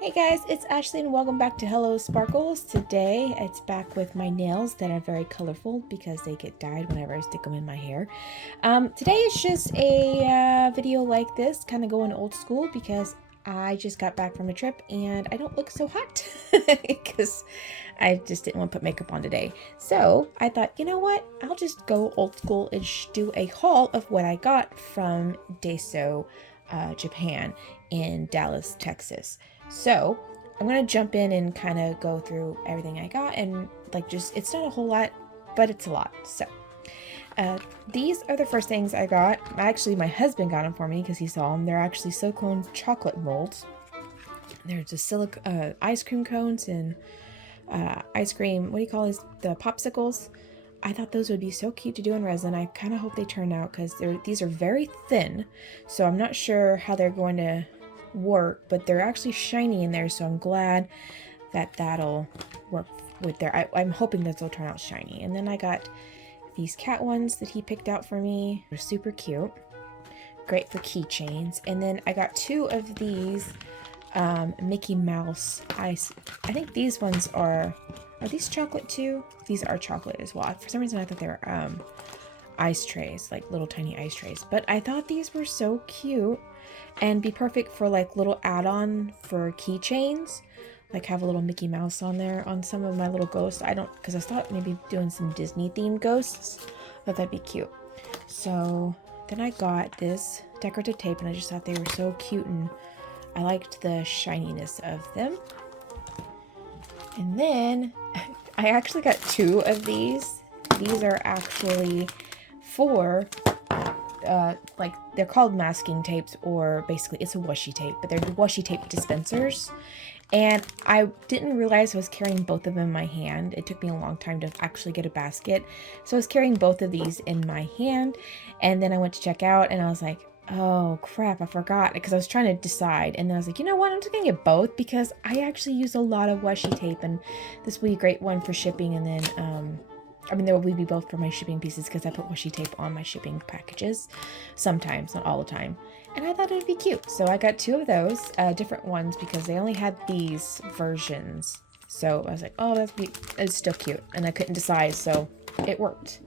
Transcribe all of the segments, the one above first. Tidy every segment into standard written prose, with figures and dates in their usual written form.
Hey guys, it's Ashley and welcome back to Hello Sparkles. Today it's back with my nails that are very colorful because they get dyed whenever I stick them in my hair. Today is just a video like this, kind of going old school because I just got back from a trip and I don't look so hot because I just didn't want to put makeup on today. So I thought, you know what, I'll just go old school and do a haul of what I got from Daiso, Japan in Dallas, Texas. So I'm going to jump in and kind of go through everything I got and it's not a whole lot, but it's a lot. So these are the first things I got. Actually, my husband got them for me because he saw them. They're actually silicone chocolate molds. They're just ice cream cones and ice cream, what do you call these? The popsicles. I thought those would be so cute to do in resin. I kind of hope they turn out because these are very thin. So I'm not sure how they're going to work, but they're actually shiny in there, so I'm glad that that'll work with their I'm hoping that they'll turn out shiny. And then I got these cat ones that he picked out for me. They're super cute, great for keychains. And then I got two of these Mickey Mouse ice. I think these ones are these chocolate too? These are chocolate as well. For some reason I thought they were ice trays, like little tiny ice trays, but I thought these were so cute and be perfect for like little add-on for keychains, like have a little Mickey Mouse on there on some of my little ghosts. Because I thought maybe doing some Disney themed ghosts, but that'd be cute. So then I got this decorative tape and I just thought they were so cute and I liked the shininess of them. And then I actually got two of these. These are actually for like they're called masking tapes, or basically it's a washi tape, but they're washi tape dispensers. And I didn't realize I was carrying both of them in my hand. It took me a long time to actually get a basket. So I was carrying both of these in my hand, and then I went to check out and I was like, oh crap, I forgot, because I was trying to decide, and then I was like, you know what, I'm just gonna get both because I actually use a lot of washi tape and this would be a great one for shipping. And then there will be both for my shipping pieces because I put washi tape on my shipping packages sometimes, not all the time. And I thought it would be cute. So I got two of those, different ones, because they only had these versions. So I was like, oh, it's still cute. And I couldn't decide, so it worked.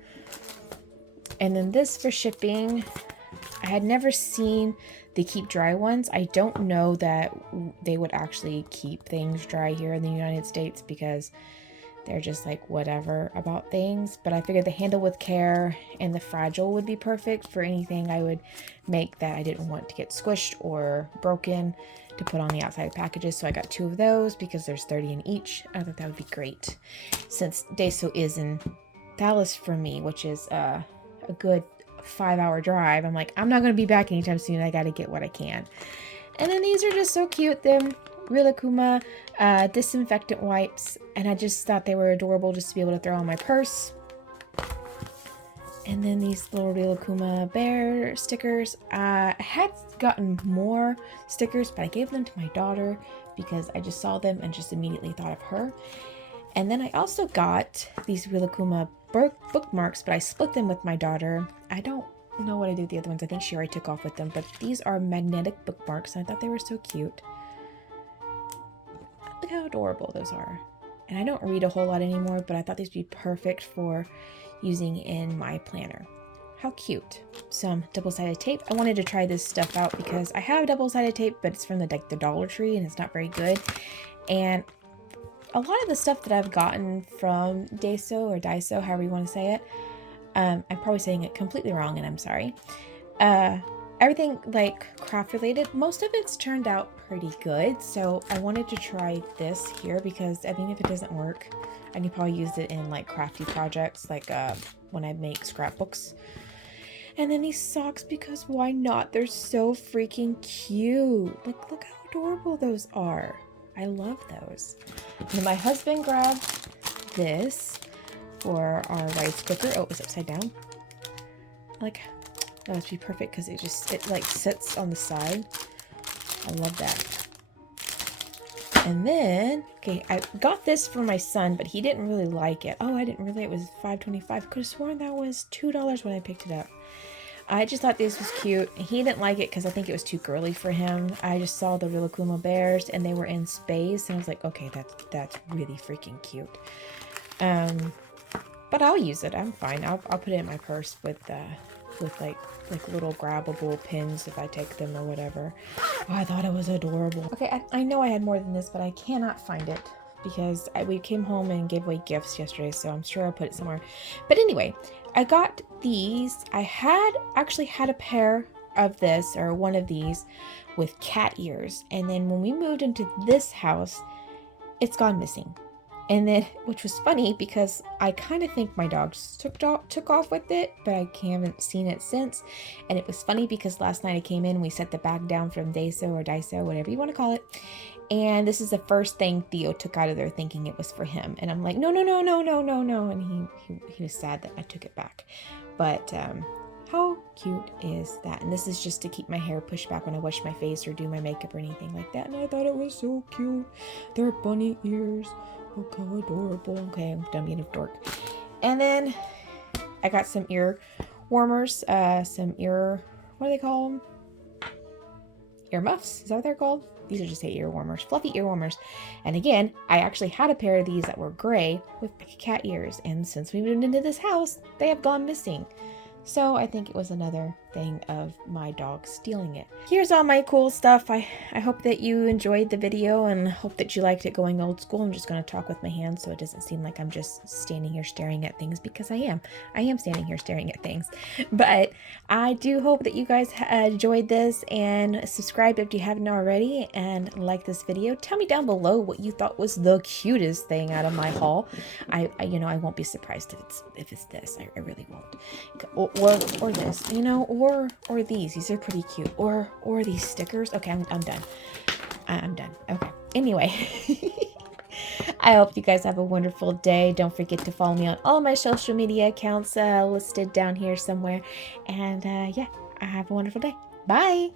And then this for shipping, I had never seen the keep dry ones. I don't know that they would actually keep things dry here in the United States because they're just like whatever about things, but I figured the handle with care and the fragile would be perfect for anything I would make that I didn't want to get squished or broken to put on the outside packages. So I got two of those because there's 30 in each. I thought that would be great since Daiso is in Dallas for me, which is a good 5-hour drive. I'm like, I'm not going to be back anytime soon. I got to get what I can. And then these are just so cute. Them Rilakkuma disinfectant wipes, and I just thought they were adorable just to be able to throw on my purse. And then these little Rilakkuma bear stickers. I had gotten more stickers, but I gave them to my daughter because I just saw them and just immediately thought of her. And then I also got these Rilakkuma bookmarks, but I split them with my daughter. I don't know what I did with the other ones. I think she already took off with them, but these are magnetic bookmarks, and I thought they were so cute. Look how adorable those are. And I don't read a whole lot anymore, but I thought these would be perfect for using in my planner. How cute. Some double-sided tape. I wanted to try this stuff out because I have double-sided tape, but it's from the Dollar Tree and it's not very good. And a lot of the stuff that I've gotten from Daiso, however you want to say it, I'm probably saying it completely wrong and I'm sorry. Everything like craft related, most of it's turned out pretty good. So I wanted to try this here because I think if it doesn't work, I can probably use it in like crafty projects, like when I make scrapbooks. And then these socks, because why not? They're so freaking cute. Like, look how adorable those are. I love those. And then my husband grabbed this for our rice cooker. Oh, it was upside down. Like, that would be perfect because it like sits on the side. I love that. And then, okay, I got this for my son, but he didn't really like it. Oh, I didn't really. It was $5.25. Could have sworn that was $2 when I picked it up. I just thought this was cute. He didn't like it because I think it was too girly for him. I just saw the Rilakkuma bears and they were in space, and I was like, okay, that's really freaking cute. But I'll use it. I'm fine. I'll put it in my purse with like little grabbable pins if I take them or whatever. Oh, I thought it was adorable. Okay, I know I had more than this, but I cannot find it because we came home and gave away gifts yesterday, so I'm sure I put it somewhere. But anyway, I got these. I actually had a pair of this, or one of these, with cat ears. And then when we moved into this house, it's gone missing. And then, which was funny because I kind of think my dogs took off with it, but I haven't seen it since. And it was funny because last night I came in, we set the bag down from Daiso, whatever you want to call it. And this is the first thing Theo took out of there thinking it was for him. And I'm like, no. And he was sad that I took it back. But how cute is that? And this is just to keep my hair pushed back when I wash my face or do my makeup or anything like that. And I thought it was so cute. They're bunny ears. Look how adorable. Okay, I'm done being a dork. And then I got some ear warmers. What do they call them? Ear muffs? Is that what they're called? These are just ear warmers. Fluffy ear warmers. And again, I actually had a pair of these that were gray with cat ears. And since we moved into this house, they have gone missing. So I think it was another thing of my dog stealing it. Here's all my cool stuff. I hope that you enjoyed the video and hope that you liked it going old school. I'm just going to talk with my hands so it doesn't seem like I'm just standing here staring at things, because I am. I am standing here staring at things. But I do hope that you guys enjoyed this, and subscribe if you haven't already, and like this video. Tell me down below what you thought was the cutest thing out of my haul. I won't be surprised if it's this. I really won't. Or this, or these. These are pretty cute. Or these stickers. Okay, I'm done. I'm done. Okay. Anyway, I hope you guys have a wonderful day. Don't forget to follow me on all my social media accounts listed down here somewhere. And yeah, have a wonderful day. Bye.